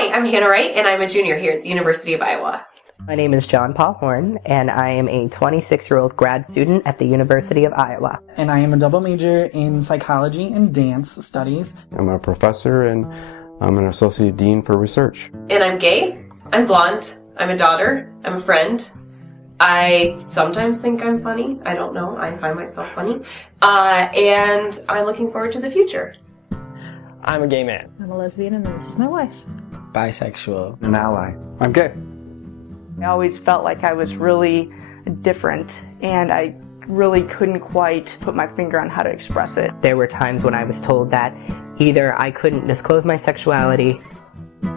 Hi, I'm Hannah Wright, and I'm a junior here at the University of Iowa. My name is John Paul Horn, and I am a 26-year-old grad student at the University of Iowa. And I am a double major in psychology and dance studies. I'm a professor, and I'm an associate dean for research. And I'm gay, I'm blonde, I'm a daughter, I'm a friend. I sometimes think I'm funny. I don't know. I find myself funny. And I'm looking forward to the future. I'm a gay man. I'm a lesbian, and this is my wife. Bisexual. An ally. I'm gay. I always felt like I was really different, and I really couldn't quite put my finger on how to express it. There were times when I was told that either I couldn't disclose my sexuality,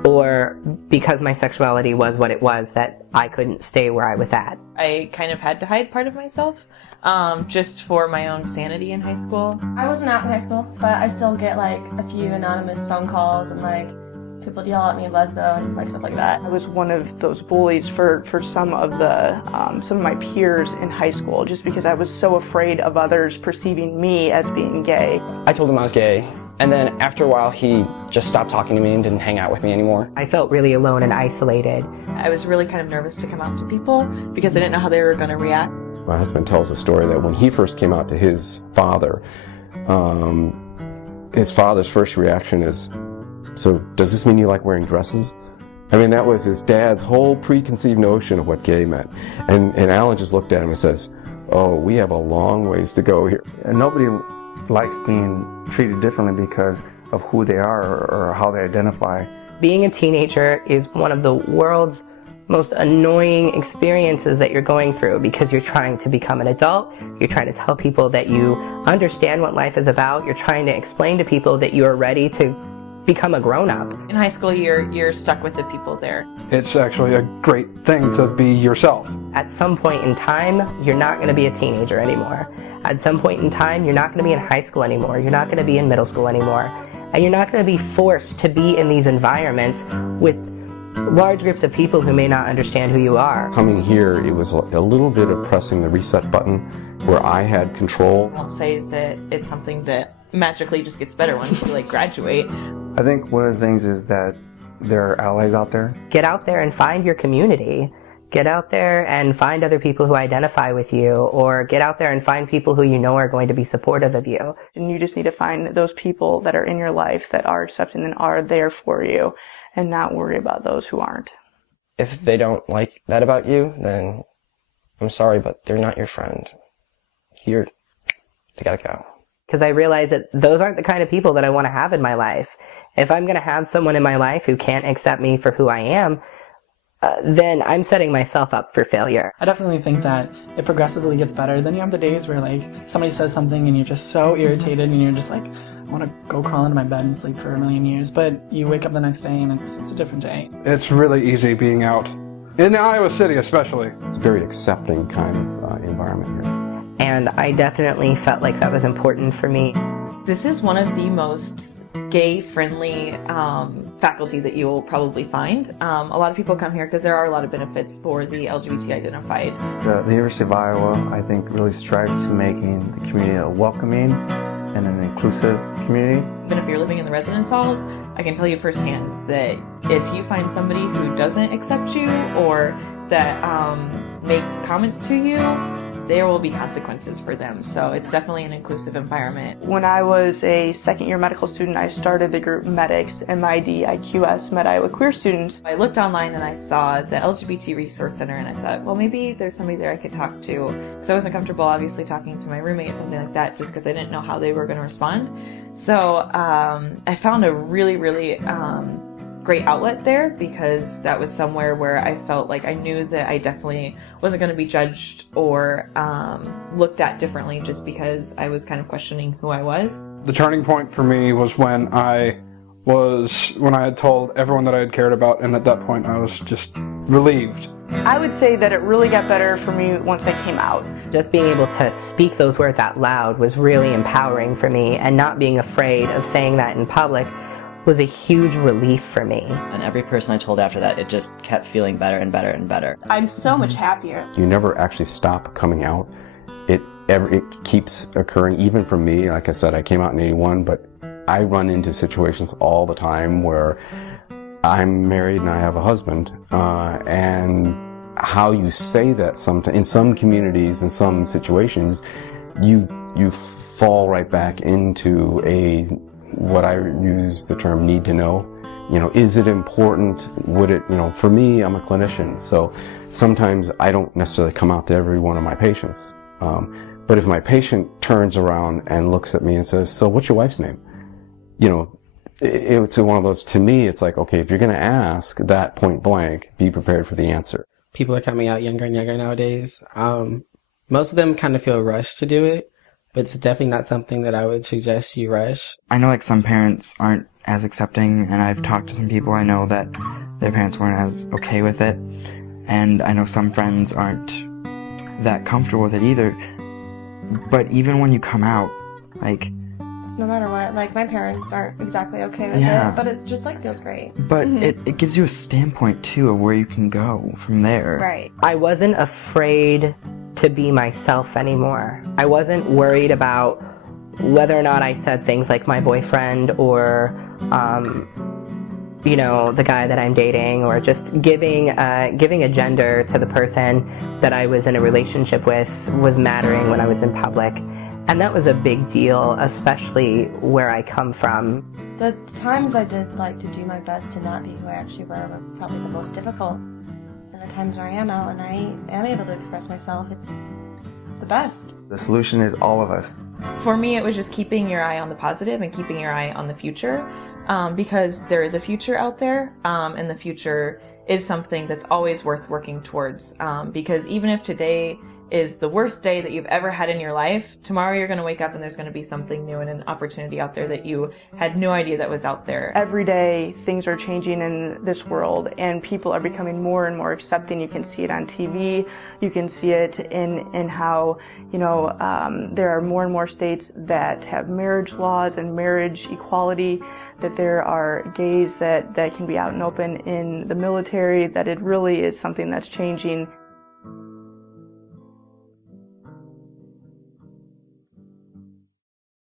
or because my sexuality was what it was, that I couldn't stay where I was at. I kind of had to hide part of myself, just for my own sanity in high school. I wasn't out in high school, but I still get like a few anonymous phone calls and like people yell at me lesbo and like stuff like that. I was one of those bullies for some of my peers in high school, just because I was so afraid of others perceiving me as being gay. I told him I was gay, and then after a while he just stopped talking to me and didn't hang out with me anymore. I felt really alone and isolated. I was really kind of nervous to come out to people because I didn't know how they were going to react. My husband tells a story that when he first came out to his father's first reaction is, "So does this mean you like wearing dresses?" I mean, that was his dad's whole preconceived notion of what gay meant. And Alan just looked at him and says, "Oh, we have a long ways to go here." And nobody likes being treated differently because of who they are or how they identify. Being a teenager is one of the world's most annoying experiences that you're going through, because you're trying to become an adult, you're trying to tell people that you understand what life is about, you're trying to explain to people that you're ready to become a grown-up. In high school, you're stuck with the people there. It's actually a great thing to be yourself. At some point in time, you're not going to be a teenager anymore. At some point in time, you're not going to be in high school anymore. You're not going to be in middle school anymore. And you're not going to be forced to be in these environments with large groups of people who may not understand who you are. Coming here, it was a little bit of pressing the reset button where I had control. I won't say that it's something that magically just gets better once you graduate. I think one of the things is that there are allies out there. Get out there and find your community. Get out there and find other people who identify with you, or get out there and find people who you know are going to be supportive of you. And you just need to find those people that are in your life that are accepting and are there for you, and not worry about those who aren't. If they don't like that about you, then I'm sorry, but they're not your friend. They gotta go. Because I realize that those aren't the kind of people that I want to have in my life. If I'm going to have someone in my life who can't accept me for who I am, then I'm setting myself up for failure. I definitely think that it progressively gets better. Then you have the days where somebody says something and you're just so irritated and you're just like, I want to go crawl into my bed and sleep for a million years. But you wake up the next day and it's a different day. It's really easy being out. In Iowa City especially. It's a very accepting kind of environment here. And I definitely felt like that was important for me. This is one of the most gay-friendly faculty that you will probably find. A lot of people come here because there are a lot of benefits for the LGBT-identified. The University of Iowa, I think, really strives to making the community a welcoming and an inclusive community. But if you're living in the residence halls, I can tell you firsthand that if you find somebody who doesn't accept you or that makes comments to you, there will be consequences for them. So it's definitely an inclusive environment. When I was a second-year medical student, I started the group MEDICS, MIDIQS, Med Iowa Queer Students. I looked online and I saw the LGBT Resource Center, and I thought, well, maybe there's somebody there I could talk to. Because I wasn't comfortable, obviously, talking to my roommate or something like that, just because I didn't know how they were going to respond. So I found a really, really great outlet there, because that was somewhere where I felt like I knew that I definitely wasn't going to be judged or looked at differently just because I was kind of questioning who I was. The turning point for me was when I had told everyone that I had cared about, and at that point I was just relieved. I would say that it really got better for me once I came out. Just being able to speak those words out loud was really empowering for me, and not being afraid of saying that in public was a huge relief for me. And every person I told after that, it just kept feeling better and better and better. I'm so much happier. You never actually stop coming out. It keeps occurring, even for me. Like I said, I came out in '81, but I run into situations all the time where I'm married and I have a husband, and how you say that sometimes, in some communities, in some situations, you fall right back into what I use the term need to know. You know, is it important? Would it, you know, for me, I'm a clinician, so sometimes I don't necessarily come out to every one of my patients. But if my patient turns around and looks at me and says, so what's your wife's name? You know, it's one of those, to me, it's like, okay, if you're going to ask that point blank, be prepared for the answer. People are coming out younger and younger nowadays. Most of them kind of feel rushed to do it, but it's definitely not something that I would suggest you rush. I know like some parents aren't as accepting, and I've talked to some people I know that their parents weren't as okay with it, and I know some friends aren't that comfortable with it either. But even when you come out, like, just no matter what, like my parents aren't exactly okay with it, but it's just like feels great. But it gives you a standpoint too of where you can go from there. Right. I wasn't afraid to be myself anymore. I wasn't worried about whether or not I said things like my boyfriend or, you know, the guy that I'm dating, or just giving a gender to the person that I was in a relationship with was mattering when I was in public. And that was a big deal, especially where I come from. The times I did like to do my best to not be who I actually were probably the most difficult. And the times where I am out and I am able to express myself, it's the best. The solution is all of us. For me, it was just keeping your eye on the positive and keeping your eye on the future, because there is a future out there, and the future is something that's always worth working towards, because even if today is the worst day that you've ever had in your life, tomorrow you're going to wake up and there's going to be something new and an opportunity out there that you had no idea that was out there. Every day things are changing in this world and people are becoming more and more accepting. You can see it on TV, you can see it in how, you know, there are more and more states that have marriage laws and marriage equality, that there are gays that can be out and open in the military, that it really is something that's changing.